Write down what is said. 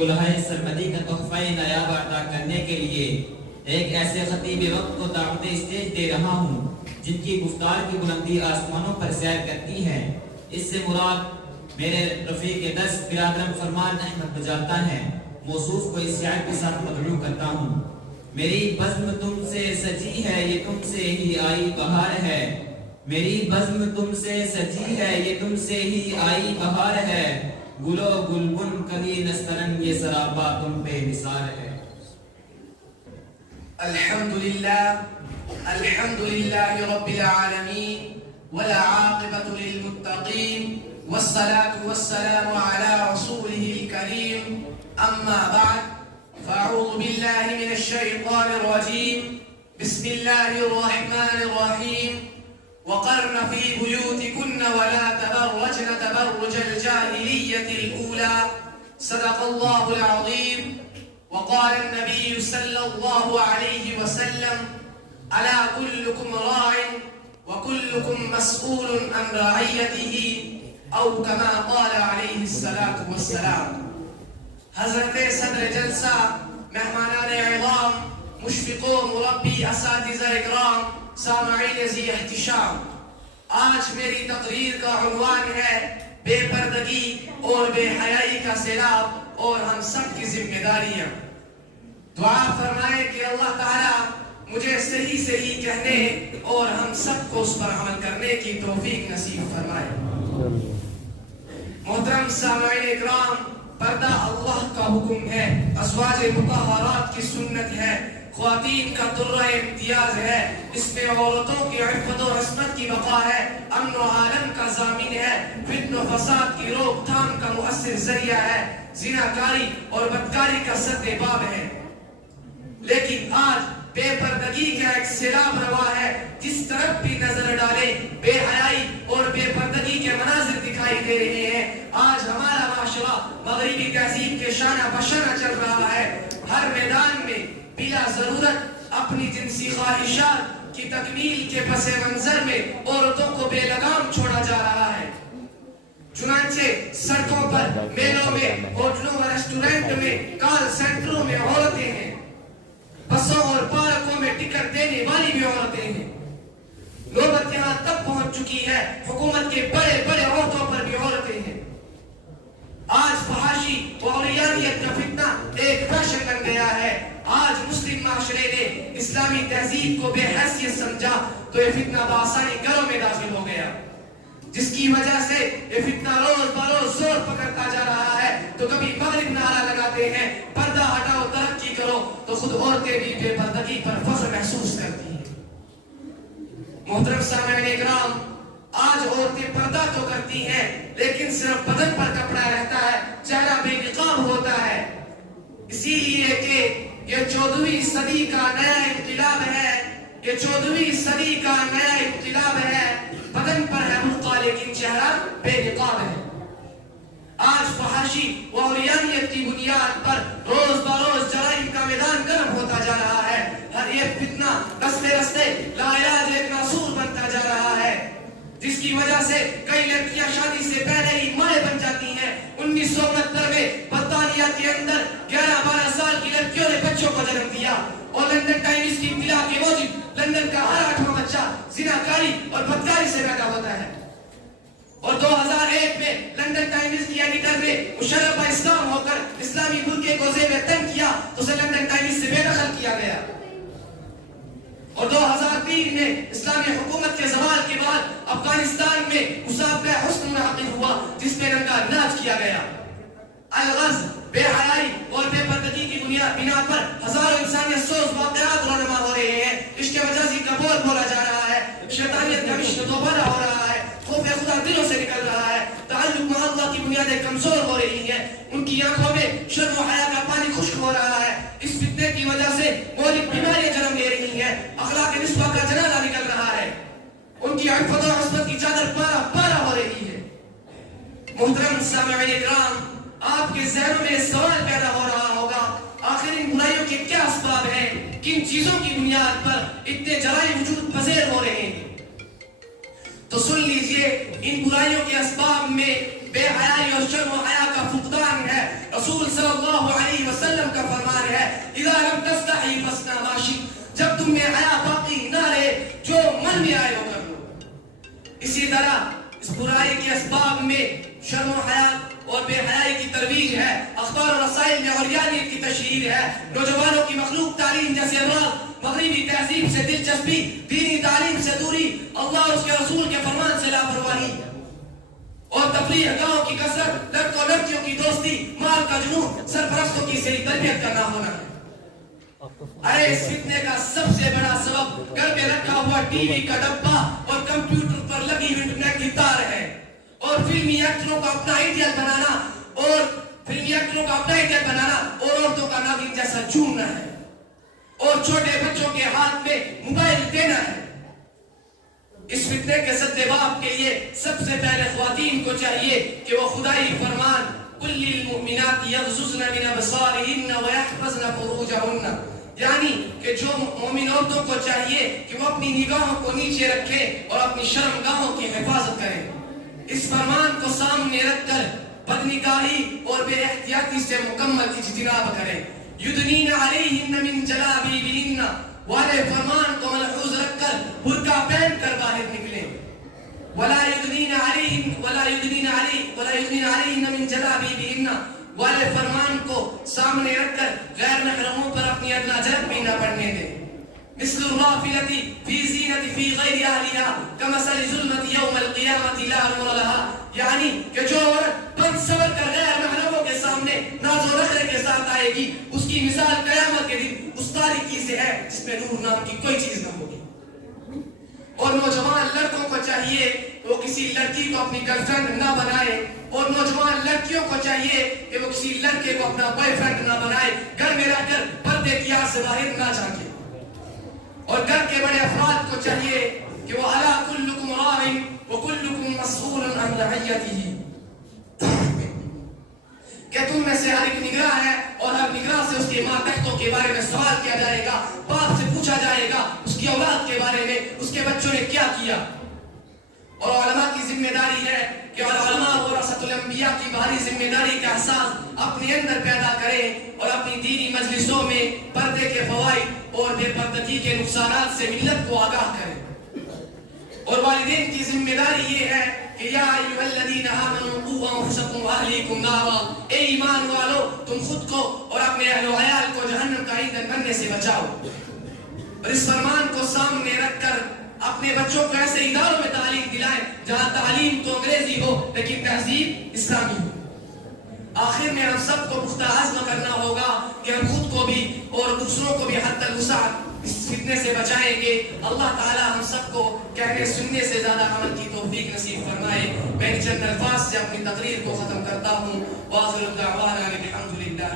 گلہائے سرمدی کا تحفہ نایاب عطا کرنے کے لیے ایک ایسے خطیب وقت کو دعوت اسٹیج دے رہا ہوں جن کی گفتار کی بلندی آسمانوں پر سیر کرتی ہے۔ اس سے مراد میرے رفیق درس برادرم فرمان احمد بجاتا ہے۔ موصوف کو اس شعر کے ساتھ مدعو کرتا ہوں۔ میری بزم تم سے سجی ہے، یہ تم سے ہی آئی بہار ہے۔ میری بزم تم سے سجی ہے، یہ تم سے ہی آئی بہار ہے۔ گلو گلبن کلی نسترن، یہ سرابہ تم پہ نثار ہے۔ الحمد للہ رب العالمین والعاقبۃ للمتقین والصلاة والسلام على رسوله الكريم اما بعد فاعوذ باللہ من الشیطان الرجیم بسم اللہ الرحمن الرحیم وقرن في بيوتكن ولا تبرجن تبرج الجاهلية الأولى صدق الله العظيم وقال النبي صلى الله عليه وسلم ألا كلكم راع وكلكم مسؤول عن رعيته أو كما قال عليه الصلاة والسلام۔ حضرت صدر جلسہ، مہمانان اعظام، مشفقوں، مربی، اساتذہ اکرام، سامعین ذی احتشام، آج میری تقریر کا عنوان ہے بے پردگی اور بے حیائی کا سیلاب اور ہم سب کی ذمہ داریاں۔ دعا فرمائے کہ اللہ تعالیٰ مجھے صحیح صحیح کہنے اور ہم سب کو اس پر عمل کرنے کی توفیق نصیب فرمائے۔ محترم سامعین اکرام، پردہ اللہ کا حکم ہے، ازواج مطہرات کی سنت ہے، خواتین کا درہ امتیاز ہے، اس میں عورتوں کی عفت و عصمت کی بقا ہے، امن و عالم کا ضامن ہے، فتن و فساد کی روک تھام کا مؤثر ذریعہ ہے، زناکاری اور بدکاری کا سد باب ہے۔ لیکن آج بے پردگی کا ایک سیلاب روا ہے، جس طرف بھی نظر ڈالے بے حیائی اور بے پردگی کے مناظر دکھائی دے رہے ہیں۔ آج ہمارا معاشرہ مغربی تہذیب کے شانہ بشانہ چل رہا ہے، ہر میدان میں بلا ضرورت اپنی جنسی خواہشات کی تکمیل کے پس منظر میں عورتوں کو بے لگام چھوڑا جا رہا ہے۔ چنانچہ سڑکوں پر، میلوں میں، ہوٹلوں اور ریسٹورنٹ میں، کال سینٹروں میں عورتیں ہیں، بسوں اور پارکوں میں ٹکٹ دینے والی بھی عورتیں ہیں۔ نوبت یہاں تک پہنچ چکی ہے، حکومت کے بڑے بڑے عہدوں پر بھی عورتیں ہیں۔ آج فحاشی و عریانیت کا فتنہ ایک فیشن بن گیا ہے۔ آج مسلم معاشرے نے اسلامی تہذیب کو بے حیثیت سمجھا تو یہ فتنہ بآسانی گھروں میں داخل ہو گیا، جس کی وجہ سے یہ فتنہ روز بروز زور پکڑتا جا رہا ہے۔ تو کبھی مغرب نعرہ لگاتے ہیں پردہ ہٹاؤ ترقی کرو، تو خود عورتیں بھی بے پردگی پر فخر محسوس کرتی ہیں۔ محترم سامعین اکرام، آج عورتیں پردہ تو کرتی ہیں لیکن صرف بدن پر کپڑا رہتا ہے، چہرہ بے نقاب ہوتا ہے، اسی لیے کہ یہ 14ویں صدی کا نیا انقلاب ہے، یہ 14ویں صدی کا نیا انقلاب ہے۔ بدن پر ہے برقع لیکن چہرہ بے نقاب ہے۔ آج فحاشی و عریانیت کی بنیاد پر روز بروز جرائم کا میدان گرم ہوتا جا رہا ہے۔ ہر ایک فتنہ رستے رستے لا علاج ایک ناسور بنتا جا رہا ہے، جس کی وجہ سے کئی لڑکیاں شادی سے پہلے ہی مائیں بن جاتی ہیں۔ 1969 میں برطانیہ کے اندر 11-12 سال کی لڑکیوں نے بچوں کو جنم دیا، اور لندن ٹائمز کی اطلاع کے موجب لندن کا ہر 8واں بچہ زناکاری اور بدکاری سے پیدا ہوتا ہے۔ اور 2001 میں لندن ٹائمز کی ایڈیٹر نے مشرف اسلام ہو کر اسلامی برقعے کو زیب تن کیا تو اسے لندن ٹائمز سے بے دخل کیا گیا۔ اور 2003 میں اسلامی حکومت کے زوال کے بعد افغانستان میں مسابقہ حسن منعقد ہوا، جس میں ننگا ناچ کیا گیا۔ الغرض بے حیائی اور بے پردگی کی بنا پر ہزاروں انسانیت سوز واقعات رونما ہو رہے ہیں، عشق مجازی کا بول بولا جا رہا ہے، شیطانیت کا مشن دوبارہ ہو رہا ہے، خوف خدا دلوں سے نکل رہا ہے، تعلق مع اللہ کی بنیادیں کمزور ہو رہی ہیں، ان کی آنکھوں میں شرم و حیا کا پانی خشک ہو رہا ہے۔ اس فتنے کی وجہ سے مہلک بیماریاں جنم لے رہی ہیں، اخلاق نسواں کا جنازہ نکل رہا ہے، ان کی عفت و عصمت کی چادر پارا پارا ہو رہی ہے۔ محترم سامعین اکرام، آپ کے ذہنوں میں سوال پیدا ہو رہا ہوگا، آخر ان برائیوں کے کیا اسباب ہیں؟ کن چیزوں کی بنیاد پر اتنے جرائم وجود پذیر ہو رہے ہیں؟ تو سن لیجئے ان برائیوں کے اسباب میں بے حیائی اور شرم و حیا کا فقدان ہے. رسول صلی اللہ علیہ وسلم کا فرمان ہے اذا لم تستحی فاصنع ما شئت، جب تم میں حیا باقی نہ رہے جو من میں آئے وہ کر لو. اسی طرح اس برائی کے اسباب میں شرم و حیا اور بے حیائی کی ترویج ہے. اخبار و رسائل میں عریانیت کی تشہیر ہے. نوجوانوں کی مخلوق تعلیم جیسے امراض، مغربی تہذیب سے دلچسپی، دینی تعلیم سے دوری، اللہ اور اس کے رسول کے فرمان سے لاپرواہی اور تفریح گاہوں کی کثرت، لڑکوں لڑکیوں کی دوستی، مال کا جنون، سرپرستوں کی صحیح تربیت کا نہ ہونا ہے. ارے اس فتنے کا سب سے بڑا سبب گھر میں رکھا ہوا ٹی وی کا ڈبہ اور کمپیوٹر پر لگی ہوئی انٹرنیٹ کی تار ہے، اور فلمی ایکٹروں کا اپنا آئیڈیل بنانا اور عورتوں کا ناگن جیسا چوننا ہے اور چھوٹے بچوں کے ہاتھ میں موبائل دینا ہے. اس فتنے کے سدباب کے لیے سب سے پہلے خواتین کو چاہیے کہ وہ خدائی فرمان قل للمؤمنات یغضضن من ابصارهن ويحفظن فروجهن، یعنی کہ جو مومن عورتوں کو چاہیے کہ وہ اپنی نگاہوں کو نیچے رکھے اور اپنی شرمگاہوں کی حفاظت کریں. اس فرمان کو سامنے رکھ کر بدنگاہی اور بے احتیاطی سے مکمل اجتناب کریں. یدنین علیہن من جلابیبہن، والے فرمان کو ملحوظ رکھ کر برقع پہن کر باہر نکلیں. ولا یدنین علیہن من جلابیبہن، والے فرمان کو سامنے رکھ کر غیر محرموں پر اپنی ادنا جھلک بھی نہ پڑنے دیں. مثل الرافلة في زینة في غیر اہلها کمثل ظلمة یوم القیامة لا نور لها، یعنی کہ جو عورت بند سور کر غیر محرموں کے سامنے ناز و نخرے کے ساتھ آئے گی، اس کی مثال قیامت کے دن اس تاریکی سے ہے جس میں نور نام کی کوئی چیز نہ ہوگی. اور نوجوان لڑکوں کو چاہیے کہ وہ کسی لڑکی کو اپنی گرل فرینڈ نہ بنائے، اور نوجوان لڑکیوں کو چاہیے کہ وہ کسی لڑکے کو اپنا بوائے فرینڈ نہ بنائے. گھر میں رہ کر پردے کی آڑ سے باہر نہ جھانکے. اور گھر کے بڑے افراد کو چاہیے کہ وہ الا کلکم راع وکلکم مسئول عن رعیتہ، کہ تم میں سے ہر ایک نگراں ہے اور ہر نگراں سے اس کے ماتحتوں کے بارے میں سوال کیا جائے گا. باپ سے پوچھا جائے گا اس کی اولاد کے بارے میں، اس کے بچوں نے کیا کیا. اور علماء کی ذمہ داری ہے کہ علماء ورثۃ الانبیاء کی بھاری ذمہ داری کا احساس اپنے اندر پیدا کریں اور اپنی دینی مجلسوں میں پردے کے فوائد اور بے پردگی کے نقصانات سے ملت کو آگاہ کریں. اور والدین کی ذمہ داری یہ ہے کہ یا ایھا الذین آمنوا قوا انفسکم واہلیکم نارا، اے ایمان والو تم خود کو اور اپنے اہل و عیال کو جہنم کا ایندھن بننے سے بچاؤ. اور اس فرمان کو سامنے رکھ کر اپنے بچوں کو ایسے اداروں میں تعلیم دلائیں جہاں تعلیم تو انگریزی ہو لیکن تہذیب اسلامی ہو. آخر میں ہم سب کو پختہ عزم کرنا ہوگا کہ ہم خود کو بھی اور دوسروں کو بھی حد الوسع اس فتنے سے بچائیں گے. اللہ تعالی ہم سب کو کہنے سننے سے زیادہ عمل کی توفیق نصیب فرمائے. میں چند الفاظ سے اپنی تقریر کو ختم کرتا ہوں. واخر دعوانا الحمد للہ.